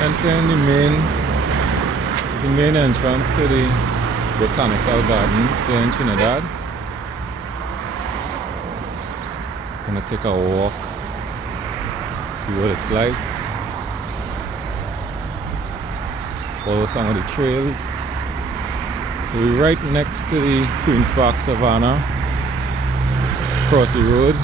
Entering the main entrance to the Botanical Gardens here in Trinidad. Gonna take a walk, see what it's like, follow some of the trails. So we're right next to the Queen's Park Savannah, across the road.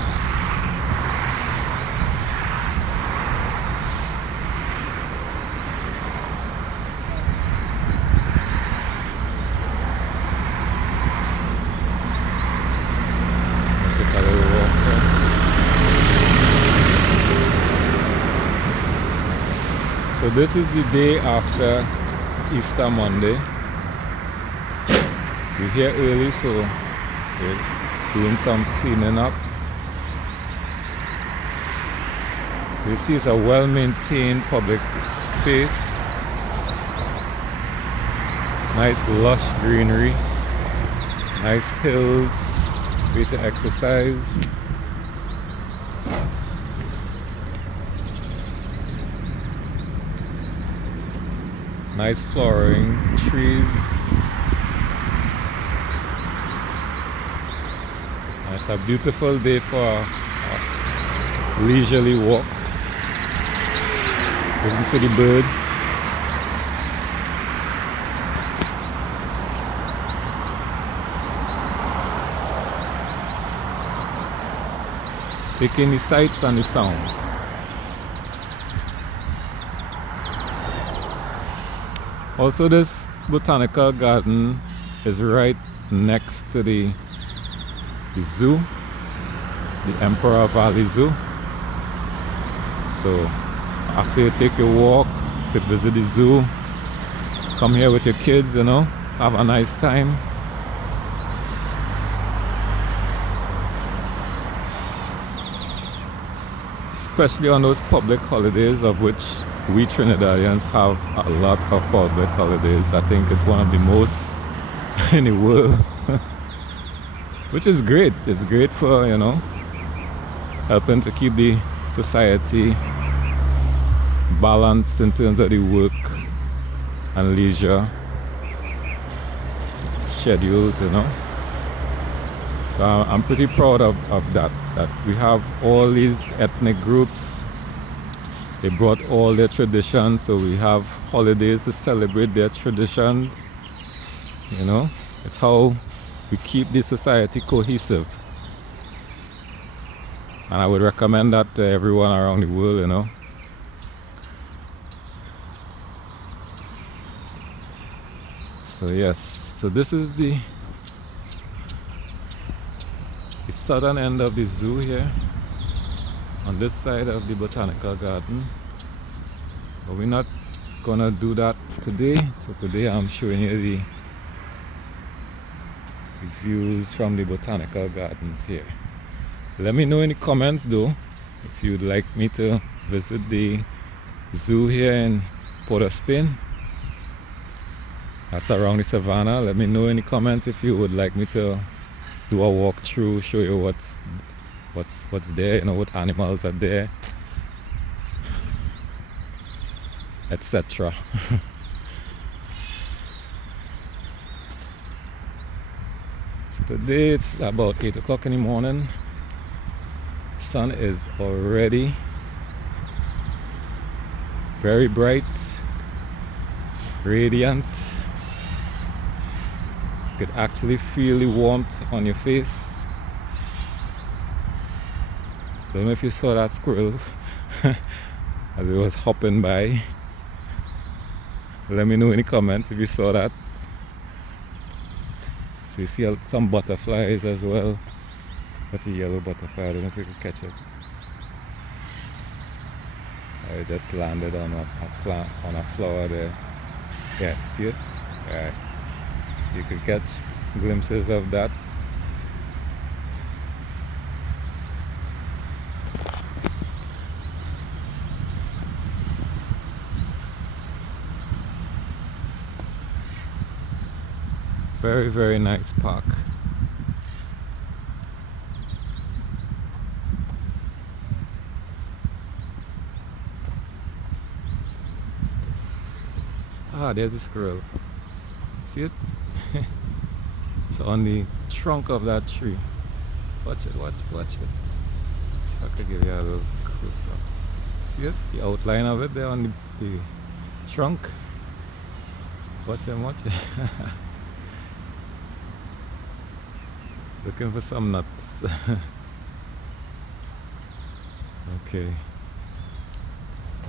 So this is the day after Easter Monday. We're here early, so we're doing some cleaning up. So you see it's a well-maintained public space. Nice lush greenery, nice hills, way to exercise. Nice flowering trees. And it's a beautiful day for a leisurely walk. Listen to the birds. Taking the sights and the sounds. Also, this botanical garden is right next to the zoo, the Emperor Valley Zoo. So after you take your walk, you could visit the zoo, come here with your kids, you know, have a nice time. Especially on those public holidays, of which we Trinidadians have a lot of public holidays. I think it's one of the most in the world, which is great. It's great for, you know, helping to keep the society balanced in terms of the work and leisure schedules, you know. So I'm pretty proud of that we have all these ethnic groups. They brought all their traditions, so we have holidays to celebrate their traditions. You know, it's how we keep the society cohesive. And I would recommend that to everyone around the world, you know. So yes, so this is the southern end of the zoo here, on this side of the botanical garden. But we're not gonna do that today. So today I'm showing you the views from the botanical gardens here. Let me know in the comments though if you'd like me to visit the zoo here in Port of Spain. That's around the Savannah. Let me know in the comments if you would like me to do a walkthrough, show you what's there, you know, what animals are there, etc. So today it's about 8 o'clock in the morning. Sun is already very bright, radiant. You could actually feel the warmth on your face. Don't know if you saw that squirrel as it was hopping by. Let me know in the comments if you saw that. So you see some butterflies as well. That's a yellow butterfly. I don't know if you can catch it. I just landed on a plant, on a flower there. Yeah, see it? Alright. So you could catch glimpses of that. Very, very nice park. Ah, there's a squirrel. See it? It's on the trunk of that tree. Watch it, watch it, watch it. See if I could give you a little close up. See it? The outline of it there on the trunk. Watch him, watch it. Looking for some nuts. Okay.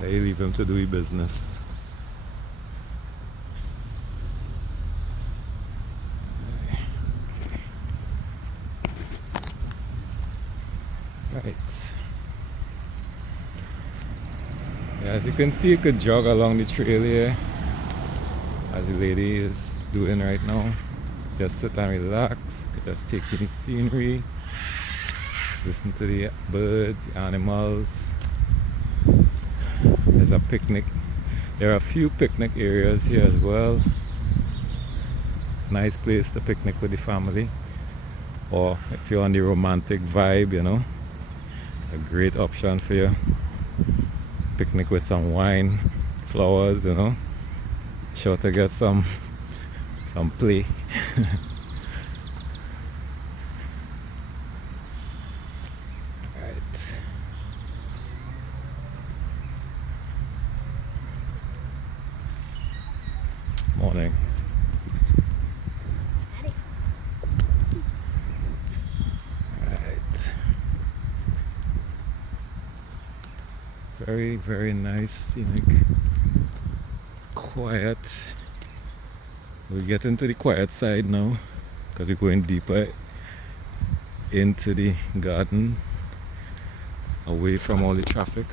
I leave him to do his business. Right. Yeah, as you can see, you could jog along the trail here, as the lady is doing right now. Just sit and relax, could just take in the scenery, listen to the birds, the animals. There's a picnic. There are a few picnic areas here as well. Nice place to picnic with the family, or if you're on the romantic vibe, you know, it's a great option for you. Picnic with some wine, flowers, you know. Sure to get some play. Right. Morning. Right. Very, very nice, scenic, quiet. We get into the quiet side now because we're going deeper into the garden, away from all the traffic.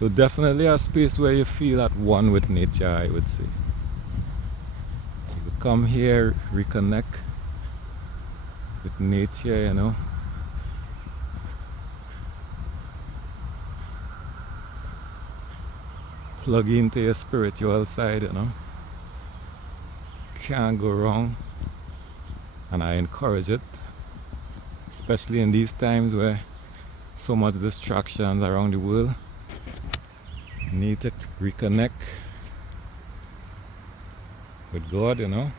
So definitely a space where you feel at one with nature, I would say. You come here, reconnect with nature, you know. Plug into your spiritual side, you know. Can't go wrong. And I encourage it, especially in these times where so much distractions around the world. You need to reconnect with God, you know.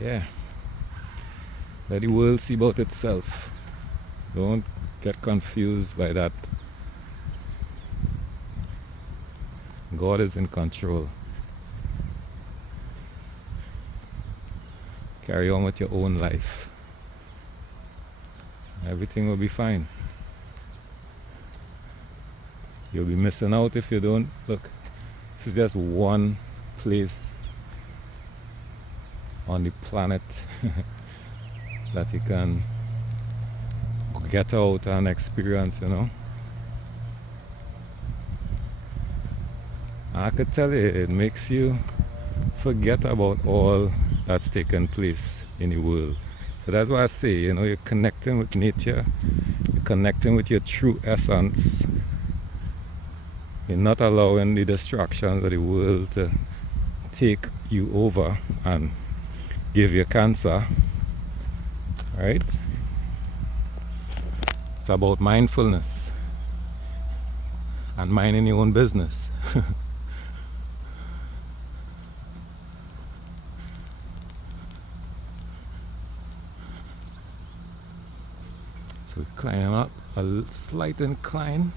Yeah. Let the world see about itself. Don't get confused by that. God is in control. Carry on with your own life. Everything will be fine. You'll be missing out if you don't. Look, this is just one place on the planet that you can get out and experience, you know. I could tell you, it makes you forget about all that's taken place in the world. So that's why I say, you know, you're connecting with nature, you're connecting with your true essence. You're not allowing the distractions of the world to take you over and give you cancer, right? It's about mindfulness and minding your own business. So we're climbing up a slight incline,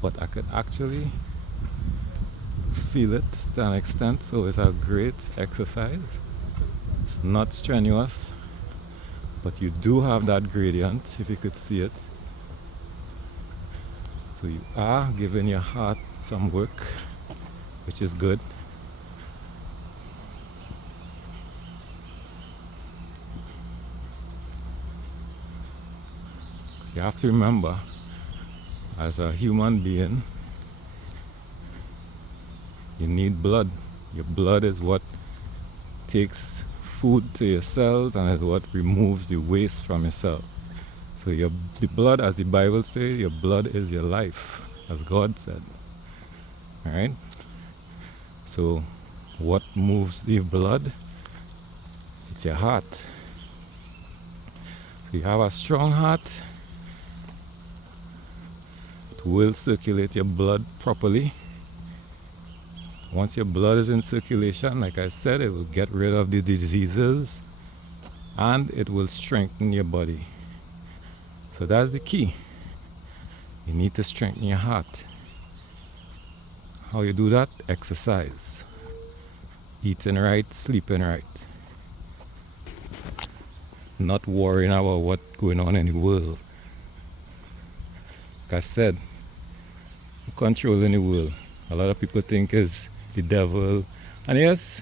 but I could actually feel it to an extent, so it's a great exercise. It's not strenuous, but you do have that gradient, if you could see it. So you are giving your heart some work, which is good. You have to remember, as a human being, you need blood. Your blood is what takes food to your cells and is what removes the waste from your cell. So the blood, as the Bible says, your blood is your life, as God said. Alright? So What moves the blood? It's your heart. So you have a strong heart, it will circulate your blood properly. Once your blood is in circulation, like I said, it will get rid of the diseases and it will strengthen your body. So that's the key. You need to strengthen your heart. How you do that? Exercise. Eating right, sleeping right. Not worrying about what's going on in the world. Like I said, controlling the world. A lot of people think is the devil. And yes,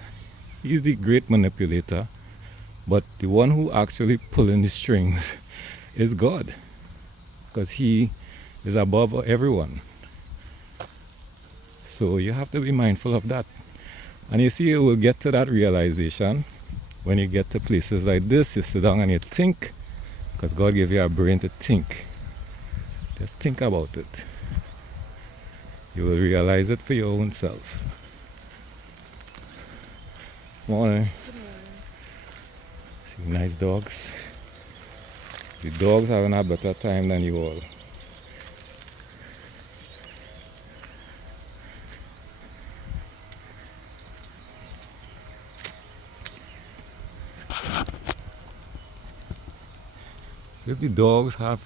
he's the great manipulator. But the one who actually pulling the strings is God. Because he is above everyone. So you have to be mindful of that. And you see, you will get to that realization when you get to places like this. You sit down and you think, because God gave you a brain to think. Just think about it. You will realize it for your own self. Morning. See nice dogs. The dogs having a better time than you all. So if the dogs have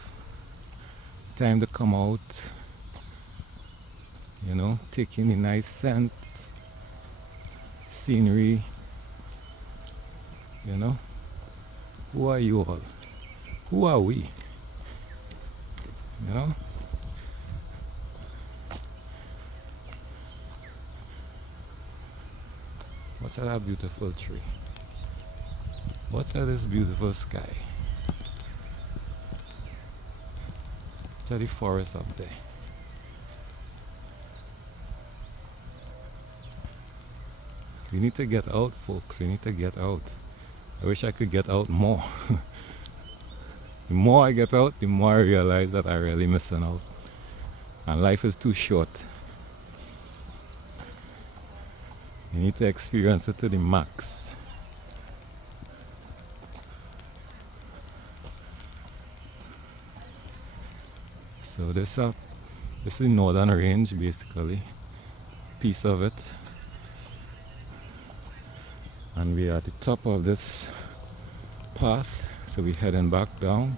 time to come out, you know, taking the nice scent, scenery, you know, who are you all? Who are we? You know? What's that beautiful tree? What's that this beautiful sky? What's that the forest up there? We need to get out, folks. We need to get out. I wish I could get out more. The more I get out, the more I realize that I'm really missing out. And life is too short. You need to experience it to the max. So this is the northern range, basically. Piece of it. And we are at the top of this path, so we're heading back down.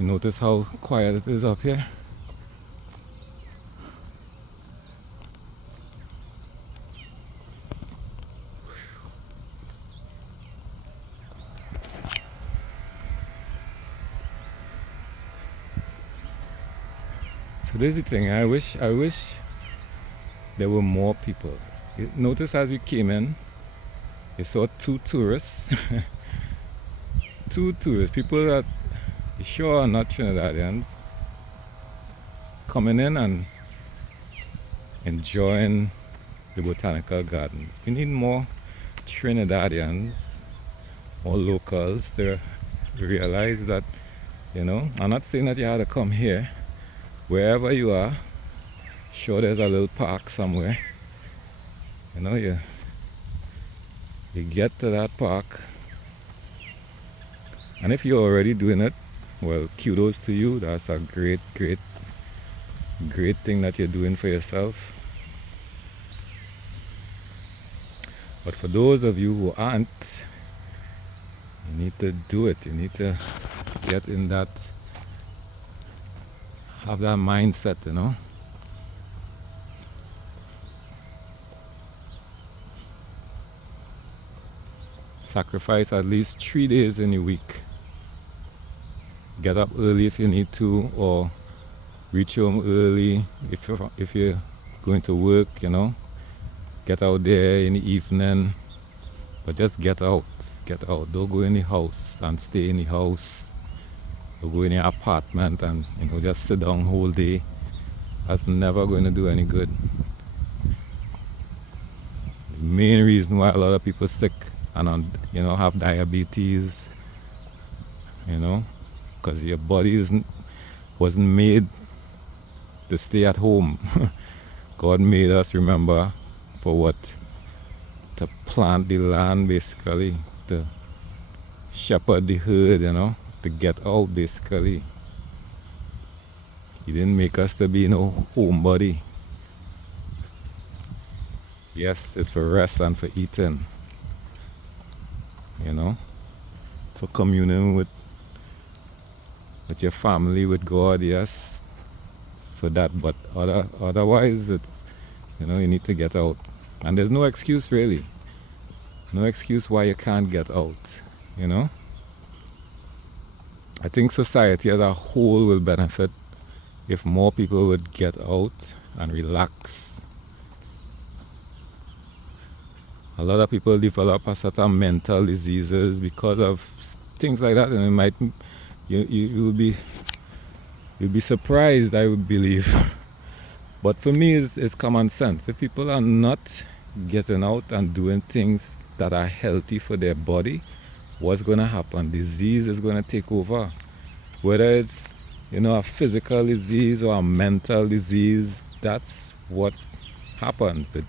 You notice how quiet it is up here? So this is the thing, I wish there were more people. You notice as we came in, you saw two tourists. Two tourists, people that you sure are not Trinidadians, coming in and enjoying the botanical gardens. We need more Trinidadians, more locals to realize that, you know, I'm not saying that you have to come here. Wherever you are, sure there's a little park somewhere. You know, you get to that park, and if you're already doing it, well, kudos to you. That's a great thing that you're doing for yourself. But for those of you who aren't, you need to do it. You need to get in that, have that mindset, you know. Sacrifice at least 3 days in a week. Get up early if you need to, or reach home early if you're going to work, you know. Get out there in the evening, but just get out. Don't go in the house and stay in the house. Don't go in your apartment and, you know, just sit down whole day. That's never going to do any good. The main reason why a lot of people sick and, you know, have diabetes, you know, because your body wasn't made to stay at home. God made us, remember, for what? To plant the land, basically, to shepherd the herd, to get out, basically. He didn't make us to be no homebody. Yes, it's for rest and for eating, for communing with your family, with God, yes, for that. But otherwise, it's, you need to get out. And there's no excuse, really. No excuse why you can't get out, I think society as a whole will benefit if more people would get out and relax. A lot of people develop a certain mental diseases because of things like that, and it might, you'll be surprised, I would believe. But for me, it's common sense. If people are not getting out and doing things that are healthy for their body, what's going to happen? Disease is going to take over. Whether it's, a physical disease or a mental disease, that's what happens. It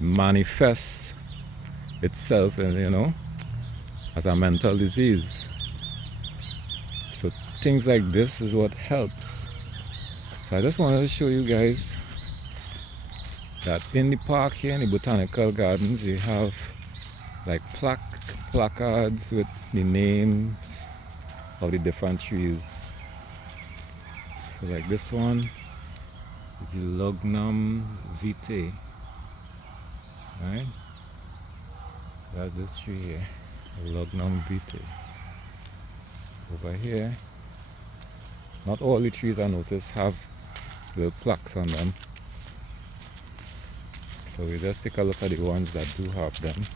manifests itself, as a mental disease. So things like this is what helps. So I just wanted to show you guys that in the park here, in the Botanical Gardens, you have like placards with the names of the different trees. So like this one is the Lognum vitae, right? So that's this tree here, the Lognum vitae. Over here, not all the trees I noticed have little plaques on them. So we just take a look at the ones that do have them.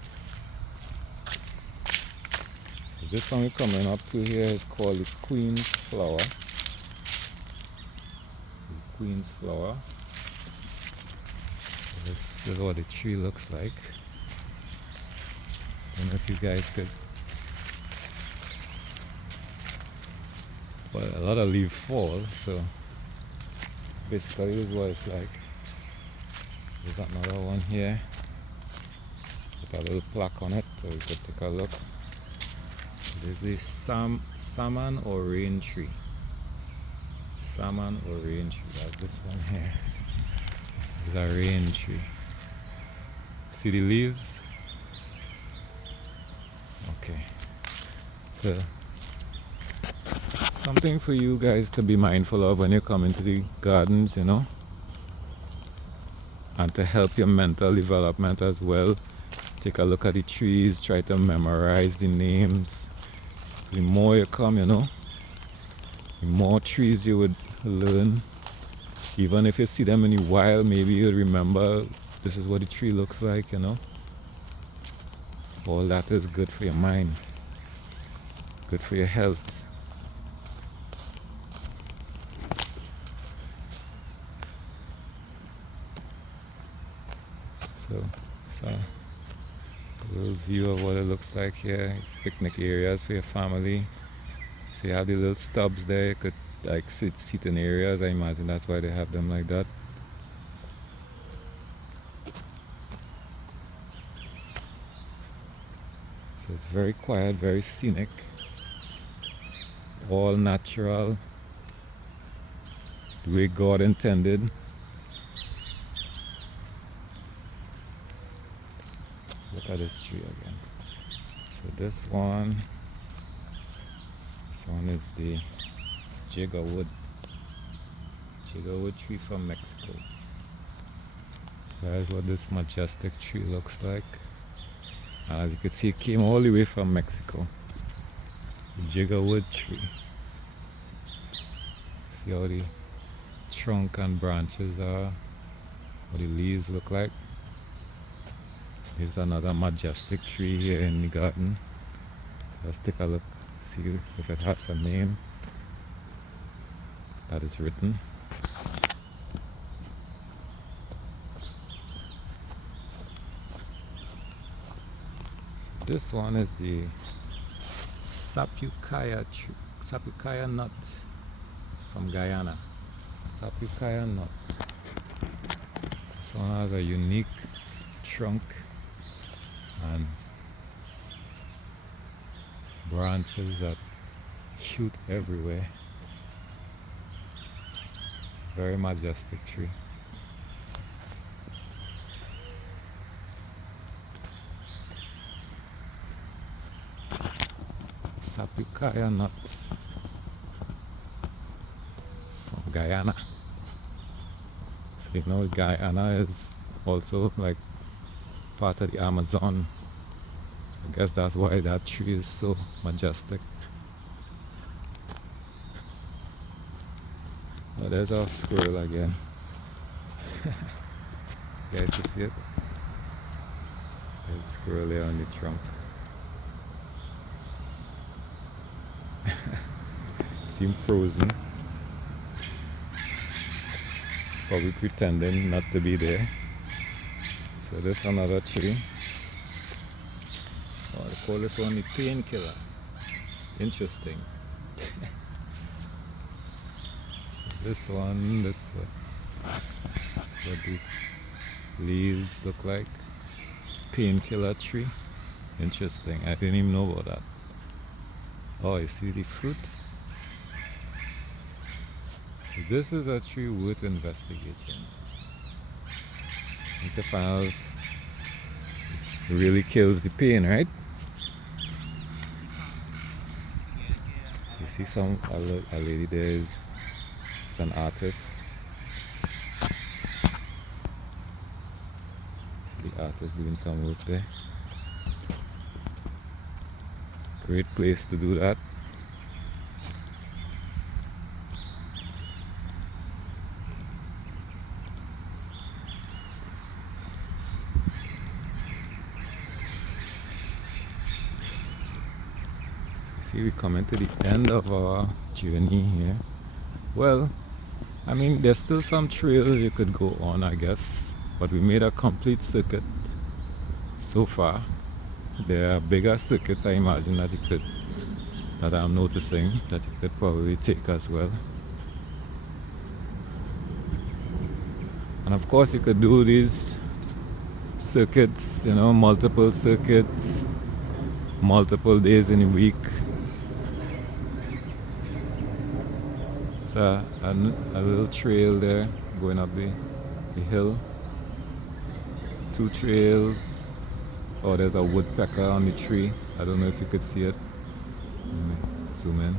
So this one we're coming up to here is called the Queen's Flower. The Queen's Flower. So this is what the tree looks like. I don't know if you guys could. Well, a lot of leaves fall, so basically this is what it's like. There's another one here with a little plaque on it, so we could take a look. There's this salmon or rain tree. Salmon or rain tree. That's this one here. It's a rain tree. See the leaves? Okay. So something for you guys to be mindful of when you come into the gardens, and to help your mental development as well. Take a look at the trees, try to memorize the names. The more you come, the more trees you would learn. Even if you see them in the wild, maybe you'll remember this is what the tree looks like, All that is good for your mind, good for your health. So it's a little view of what it looks like here. Picnic areas for your family. So you have the little stubs there. You could like sit in areas. I imagine that's why they have them like that. So it's very quiet, very scenic, all natural, the way God intended. Look at this tree again. So this one is the jiggerwood tree from Mexico. That is what this majestic tree looks like. And as you can see, it came all the way from Mexico. The jiggerwood tree. See how the trunk and branches are, what the leaves look like. Here's another majestic tree here in the garden. So let's take a look, see if it has a name that is written. This one is the Sapukaya tree, Sapukaya nut from Guyana. Sapukaya nut. has a unique trunk and branches that shoot everywhere. Very majestic tree. Sapikaya nut from Guyana. So you know Guyana is also like part of the Amazon. I guess that's why that tree is so majestic. Oh, there's a squirrel again. You guys can see it? There's a squirrel there on the trunk. Seem frozen. Probably pretending not to be there. So there's another tree. Oh, they call this one the painkiller. Interesting. This one, this what the leaves look like. Painkiller tree. Interesting. I didn't even know about that. Oh, you see the fruit? This is a tree worth investigating. Need to find out if it really kills the pain, right? You see a lady there is an artist. The artist doing some work there. Great place to do that. So see, we're coming to the end of our journey here. Well, I mean, there's still some trails you could go on, I guess, but we made a complete circuit so far. There are bigger circuits, I imagine, that I'm noticing that you could probably take as well. And of course, you could do these circuits, you know, multiple circuits, multiple days in a week. It's a little trail there going up the hill. 2 trails. Oh, there's a woodpecker on the tree. I don't know if you could see it. Zoom in.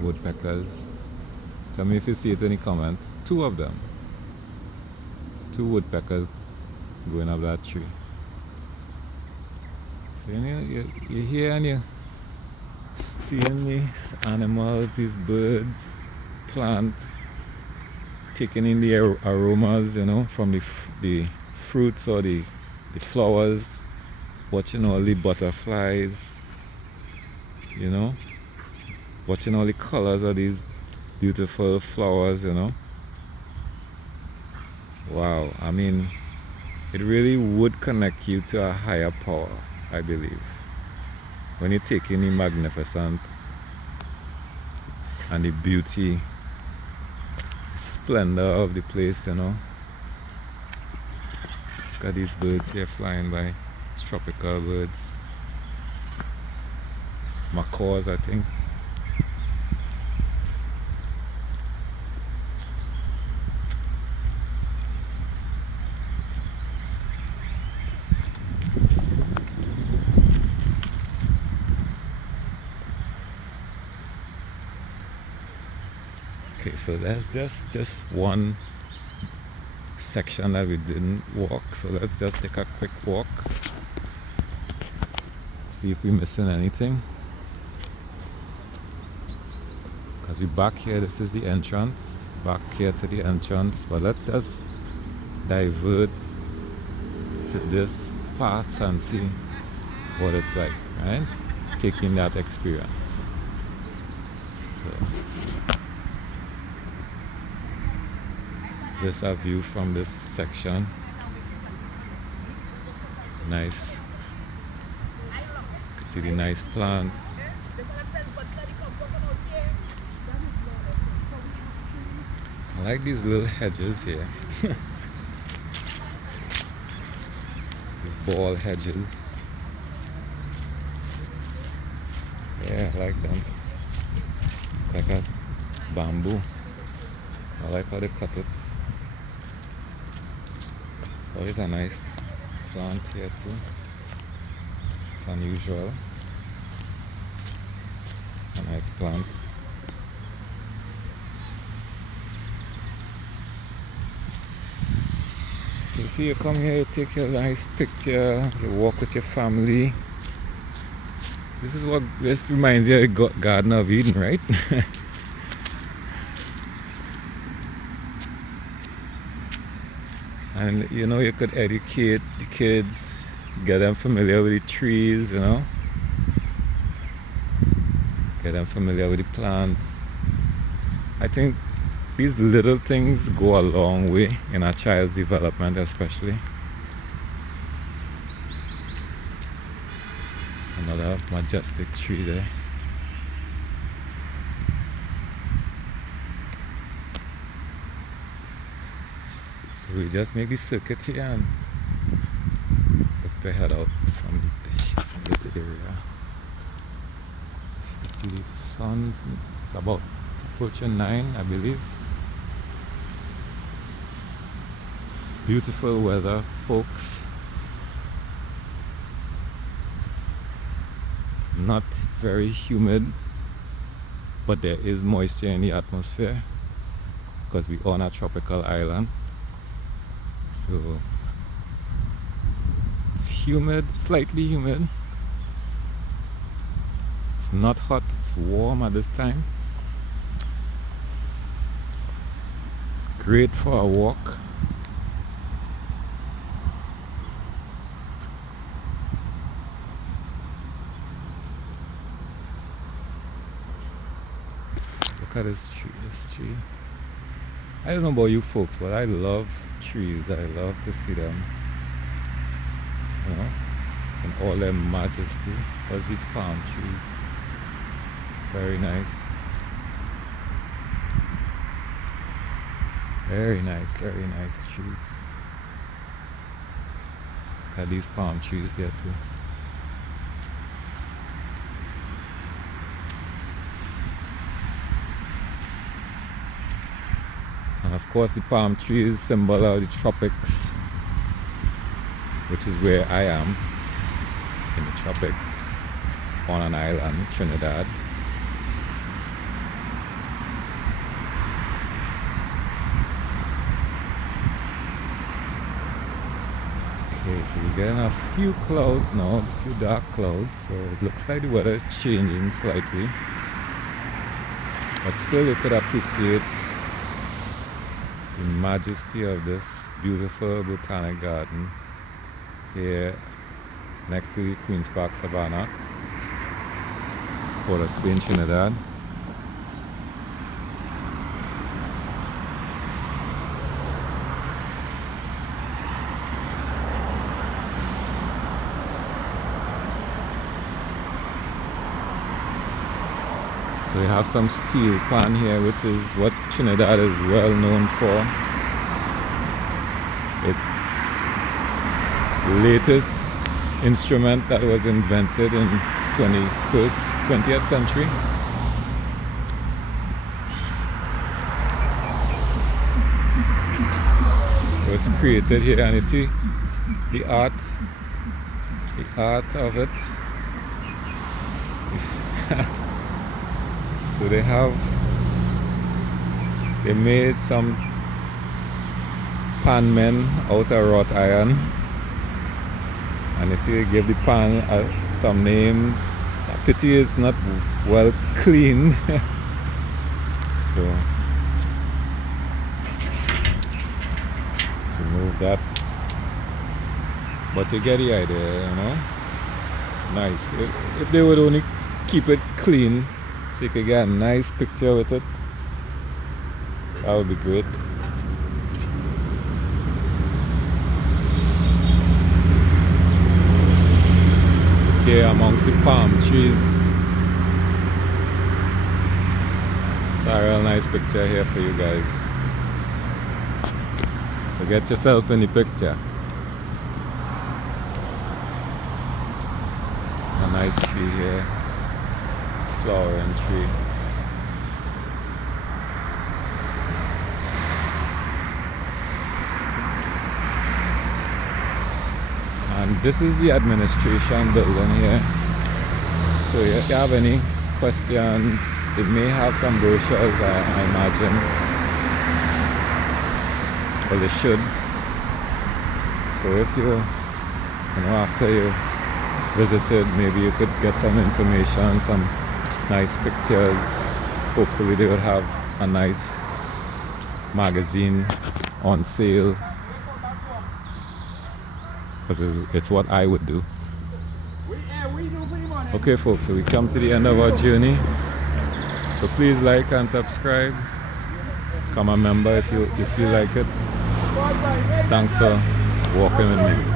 Woodpeckers. Tell me if you see it in the comments. 2 of them. 2 woodpeckers going up that tree. So you hear and you seeing these animals, these birds, plants, taking in the aromas, you know, from the fruits or the flowers, watching all the butterflies, you know, watching all the colors of these beautiful flowers, you know. Wow, I mean, it really would connect you to a higher power, I believe, when you take in the magnificence and the beauty, splendor of the place, you know. Look at these birds here flying by. It's tropical birds. Macaws, I think. Okay, so that's just one section that we didn't walk, so let's just take a quick walk, see if we're missing anything. Because we're back here, this is the entrance, back here to the entrance, but let's just divert to this path and see what it's like, right? Taking that experience. So this is a view from this section. Nice. You can see the nice plants. I like these little hedges here. ball hedges. Yeah, I like them. It's like a bamboo. I like how they cut it. Oh, it's a nice plant here too. It's unusual. It's a nice plant. So you see, you come here, you take your nice picture, you walk with your family. This reminds you of the Garden of Eden, right? And you know, you could educate the kids, get them familiar with the trees, you know, get them familiar with the plants. I think these little things go a long way in a child's development, especially. It's another majestic tree there. So we just make the circuit here and look to head out from this area. It's the sun. It's about approaching 9, I believe. Beautiful weather, folks. It's not very humid, but there is moisture in the atmosphere because we're on a tropical island. So it's humid, slightly humid. It's not hot, it's warm at this time. It's great for a walk. Look at this tree. I don't know about you folks, but I love trees. I love to see them, you know, in all their majesty. What's these palm trees? Very nice. Very nice trees. Look at these palm trees here too. And of course the palm trees symbol of the tropics, which is where I am, in the tropics, on an island, Trinidad. Okay, so we're getting a few clouds now, a few dark clouds, so it looks like the weather is changing slightly. But still you could appreciate the majesty of this beautiful botanic garden here next to the Queen's Park Savannah, Port of Spain, Trinidad. So we have some steel pan here, which is what Trinidad is well known for. It's the latest instrument that was invented in 20th century. It was created here, and you see the art of it. So they made some pan men out of wrought iron, and you see they gave the pan some names. A pity it's not well cleaned. So let's remove that, but you get the idea, you know. Nice. If they would only keep it clean so you could get a nice picture with it, that would be great. Here amongst the palm trees. It's a real nice picture here for you guys. So get yourself in the picture. nice tree here, flowering tree. And this is the administration building here. So if you have any questions, they may have some brochures, I imagine. Well, they should. So if you know, after you visited, maybe you could get some information, some nice pictures. Hopefully they will have a nice magazine on sale, because it's what I would do. Okay folks, so we come to the end of our journey. So please like and subscribe. Become a member if you like it. Thanks for walking with me.